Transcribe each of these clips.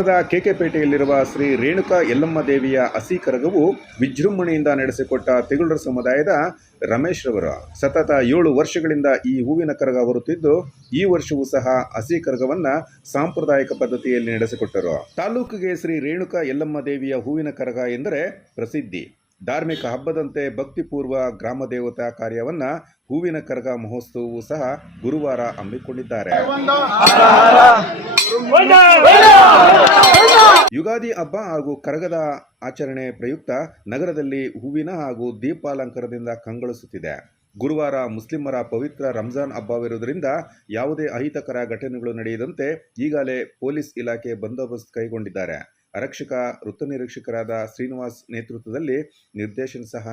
ನಗರದ ಕೆಕೆಪೇಟೆಯಲ್ಲಿರುವ ಶ್ರೀ ರೇಣುಕಾ ಯಲ್ಲಮ್ಮ ದೇವಿಯ ಹಸಿ ಕರಗವು ವಿಜೃಂಭಣೆಯಿಂದ ನಡೆಸಿಕೊಟ್ಟ ತೆಗುಳರ ಸಮುದಾಯದ ರಮೇಶ್ ರವರು ಸತತ ಏಳು ವರ್ಷಗಳಿಂದ ಈ ಹೂವಿನ ಕರಗ ಬರುತ್ತಿದ್ದು ಈ ವರ್ಷವೂ ಸಹ ಹಸಿ ಕರಗವನ್ನ ಸಾಂಪ್ರದಾಯಿಕ ಪದ್ಧತಿಯಲ್ಲಿ ನಡೆಸಿಕೊಟ್ಟರು. ತಾಲೂಕಿಗೆ ಶ್ರೀ ರೇಣುಕಾ ಯಲ್ಲಮ್ಮ ದೇವಿಯ ಹೂವಿನ ಕರಗ ಎಂದರೆ ಪ್ರಸಿದ್ಧಿ. ಧಾರ್ಮಿಕ ಹಬ್ಬದಂತೆ ಭಕ್ತಿಪೂರ್ವ ಗ್ರಾಮ ದೇವತಾ ಕಾರ್ಯವನ್ನ ಹೂವಿನ ಕರಗ ಮಹೋತ್ಸವವು ಸಹ ಗುರುವಾರ ಹಮ್ಮಿಕೊಂಡಿದ್ದಾರೆ. ಯುಗಾದಿ ಹಬ್ಬ ಹಾಗೂ ಕರಗದ ಆಚರಣೆ ಪ್ರಯುಕ್ತ ನಗರದಲ್ಲಿ ಹೂವಿನ ಹಾಗೂ ದೀಪಾಲಂಕಾರದಿಂದ ಕಂಗೊಳಿಸುತ್ತಿದೆ. ಗುರುವಾರ ಮುಸ್ಲಿಮರ ಪವಿತ್ರ ರಂಜಾನ್ ಹಬ್ಬವಿರುವುದರಿಂದ ಯಾವುದೇ ಅಹಿತಕರ ಘಟನೆಗಳು ನಡೆಯದಂತೆ ಈಗಾಗಲೇ ಪೊಲೀಸ್ ಇಲಾಖೆ ಬಂದೋಬಸ್ತ್ ಕೈಗೊಂಡಿದ್ದಾರೆ. ಆರಕ್ಷಕ ವೃತ್ತ ನಿರೀಕ್ಷಕರಾದ ಶ್ರೀನಿವಾಸ್ ನೇತೃತ್ವದಲ್ಲಿ ನಿರ್ದೇಶನ ಸಹ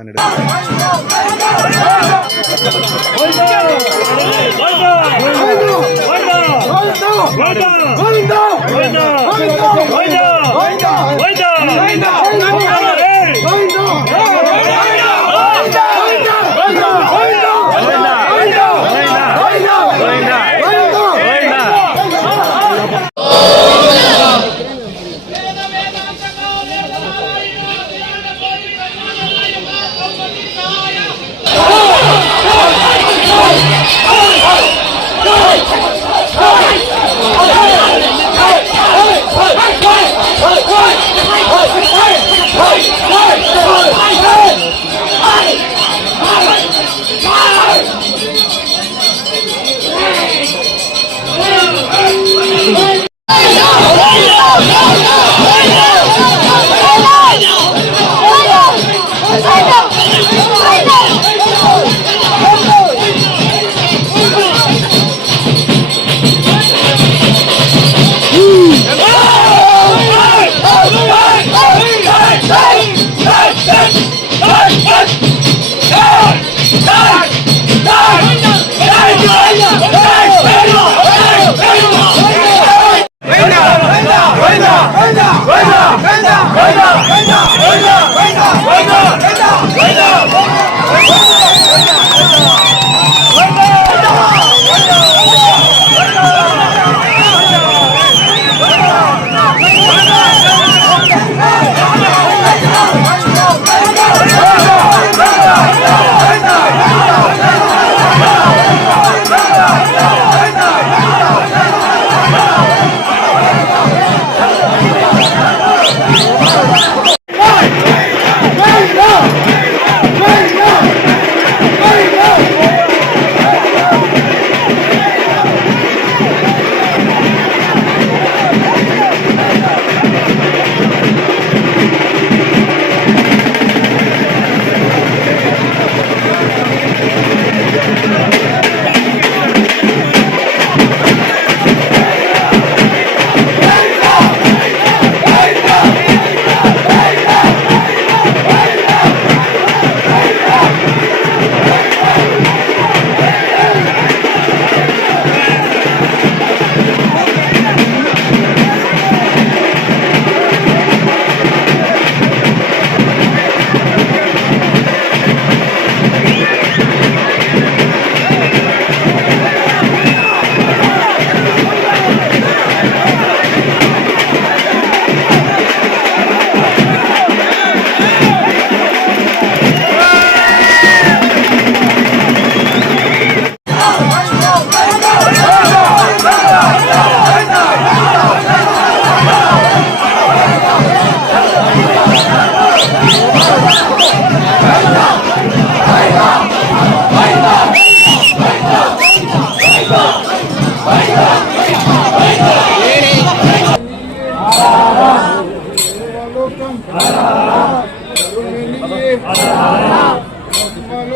সবাই সবাই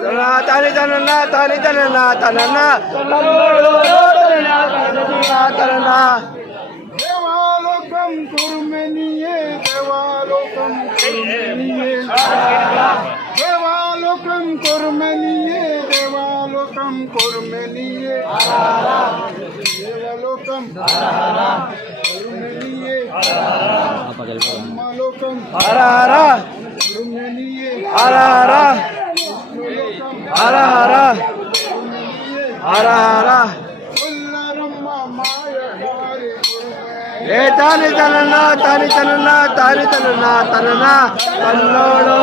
తని తనన్న తని తనన్న తనన్న. తనన్న. దేవాలోకం కురుమెనియే దేవాలోకం కురుమెనియే. దేవాలోకం కురుమెనియే దేవాలోకం కురుమెనియే. దేవలోకం కురుమెనియే. అమ్మలోకం అరారా కురుమెనియే. హర హర. హర హర. ఏ తాని తనన్న తాని తనన్న తాని తనన్న తనన తన్నోడు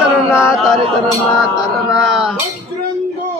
తనన్న తాని తనన్న తనన వజ్రంగో